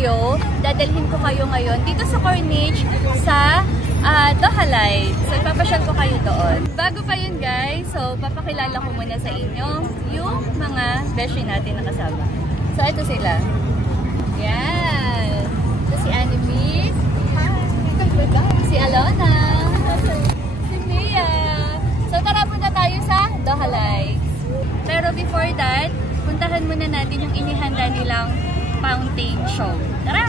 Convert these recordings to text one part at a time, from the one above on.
video, dadalhin ko kayo ngayon dito sa Corniche sa Doha Lights. So, ipapasyal ko kayo doon. Bago pa yun guys, so papakilala ko muna sa inyo yung mga beshi natin na kasama. So, ito sila. Yan. Ito si Anime. Si Alona. Si Mia. So, tara punta tayo sa Doha Lights. Pero before that, puntahan muna natin yung inihanda nilang fountain show. Tara!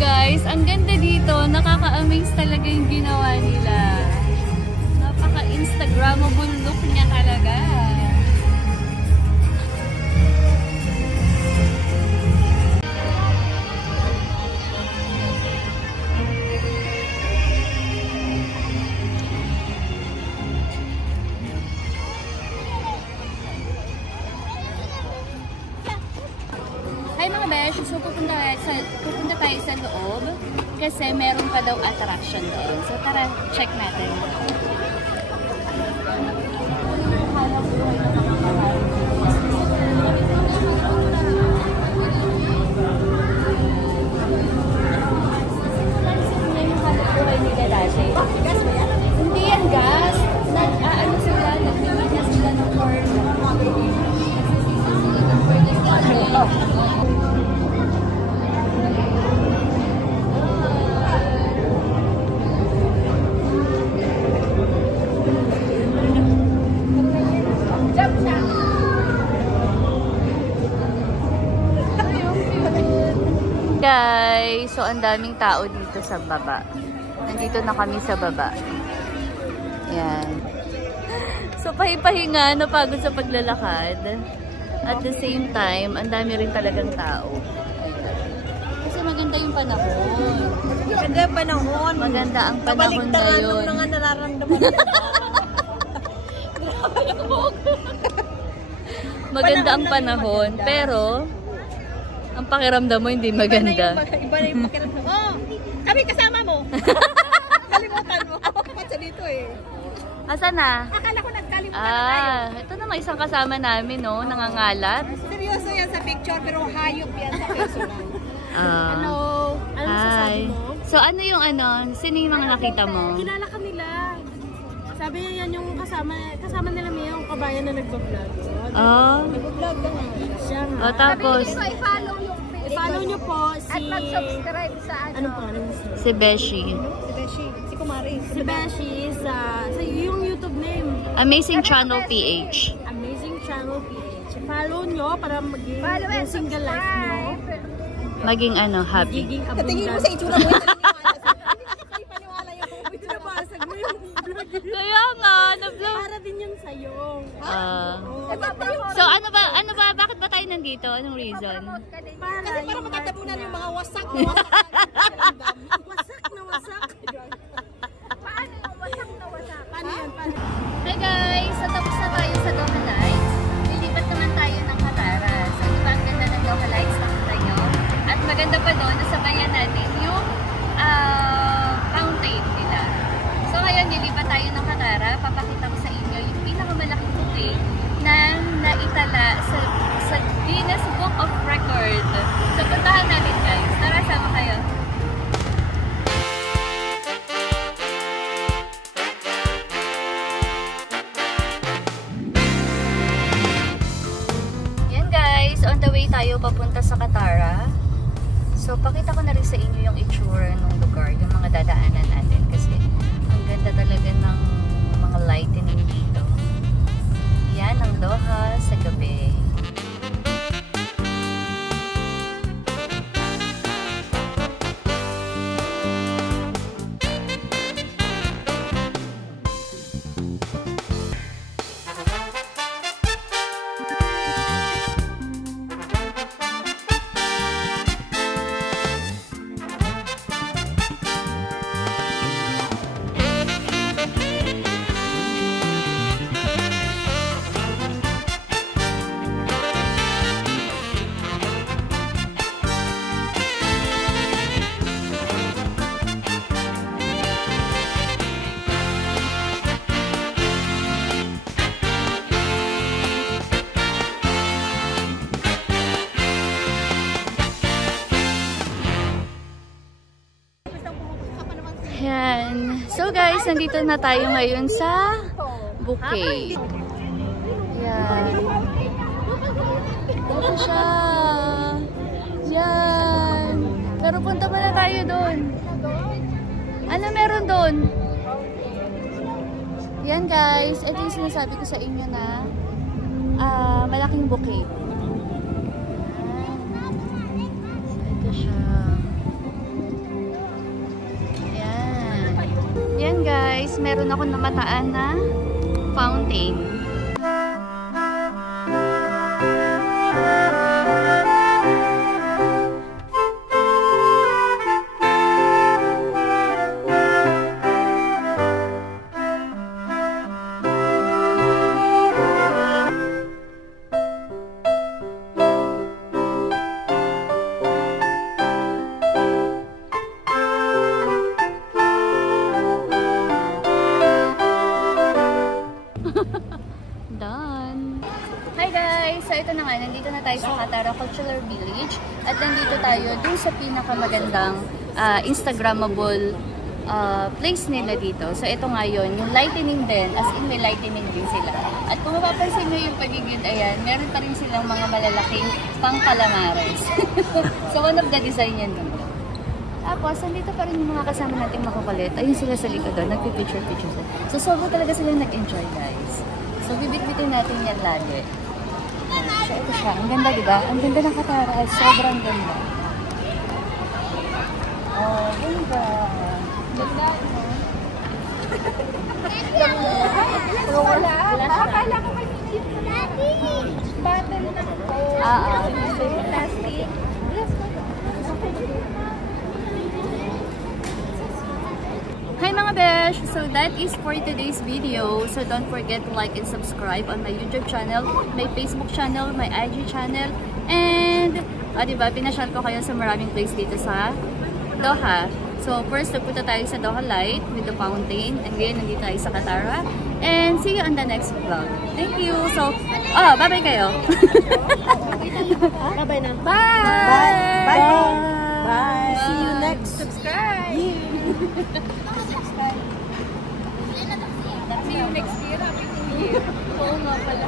Guys, ang ganda dito. Nakaka-amaze talaga yung ginawa nila. Napaka-Instagrammable look niya talaga. Hi mga besh, so pupunta tayo sa loob kasi meron pa daw attraction doon. So tara, check natin. Hindi yan gas. Ano sila, naglilinis sila ng corn. Guys, so ang daming tao dito sa baba. Nandito na kami sa baba. Yan. So pahipahinga, napagod sa paglalakad. At the same time, ang dami rin talagang tao. Kasi maganda yung panahon. Maganda yung panahon. Maganda ang panahon ngayon. Kabaligtaran ng mga nararamdaman. Maganda ang panahon, pero ang pakiramdam mo hindi maganda. Iba na yung pakiramdam. Oh, kami kasama mo. Kalimutan mo. Kasi dito eh. Asan na? Akala ko nagkalimutan na tayo. Ito naman isang kasama namin, no? Nangangalat. Seryoso yan sa picture, pero hayop yan sa personal. Hello. Ano masasabi mo? So ano yung ano? Sino yung mga nakita mo? Kilala ka nila. Sabi niya yan yung kasama nila Mia, yung kabayan na nagbablog. Nagbablog ka nga. Siya nga. Tapos? I-follow nyo po si... At mag-subscribe sa Anong pangalan mo? Si Beshi. Si Beshi. Si Kumari. Si Beshi sa yung YouTube name. Amazing Channel PH. Amazing Channel PH. Follow nyo para maging yung single life nyo. Maging ano, happy. Magiging abundant. Katingin mo sa itsura mo. Hindi paniwala yung binabasag mo yung vlog. Kaya nga, na-vlog. Para din yung sa'yo. So ano ba, bakit ba tayo nandito? Anong reason? Kasi para magkatapunan yung mga wasak. Wasak na wasak. Paano yung wasak na wasak? Paano yan? Hi guys! So tapos na tayo sa Doha Lights. Lilipat naman tayo ng Katara. So di ba ang ganda ng Doha Lights? Nakita nyo? At maganda pa doon, nasabayan natin yung fountain nila. So ngayon, lilipat tayo ng Katara. Papakita ko sa inyo yung pinakamalaking bouquet na naitala sa Guinness Book of Record. So puntahan natin guys. Tara, sama kayo. Yan guys, on the way tayo papunta sa Katara. So pakita ko na rin sa inyo yung itsura ng lugar, yung mga dadaanan natin kasi ang ganda talaga ng mga lightning dito. Yan ang Doha sa gabi. Yan. So guys, nandito na tayo ngayon sa bouquet. Yan. Ito siya. Yan. Pero punta pa na tayo doon. Ano meron doon? Yan guys. Ito yung sinasabi ko sa inyo na malaking bouquet. Ito siya. Yan guys, meron ako namataan na fountain. Done. Hi guys! So ito na nga, nandito na tayo sa Katara Cultural Village at nandito tayo dun sa pinakamagandang Instagrammable place nila dito. So ito nga yun, yung lightning din, as in may lightning din sila. At kung mapapansin nyo yung paligid, ayan, meron pa rin silang mga malalaking pang-calamares. So one of the design yan dun. Tapos, nandito pa rin yung mga kasama nating makukulit. Ayun sila sa likod doon, nagpipicture-picture sila. So, sobra talaga sila nag-enjoy, guys. So, bibit-bitin natin yan lagi. So, ito siya. Ang ganda, diba? Ang ganda ng Katara. Sobrang ganda. Oh, ganda. Ganda, no? Wala. Akala ko kayo yung battle na ito. Plastic. Hi mga besh! So that is for today's video. So don't forget to like and subscribe on my YouTube channel, my Facebook channel, my IG channel, and diba, pinasyal ko kayo sa maraming place dito sa Doha. So first, nagpunta tayo sa Doha Light with the fountain, and then nandito tayo sa Katara. And see you on the next vlog. Thank you! So, bye-bye kayo! Bye-bye na! Bye! Bye! Bye! Bye! See you next! Subscribe! See you next year. Happy New Year. Oo nga pala.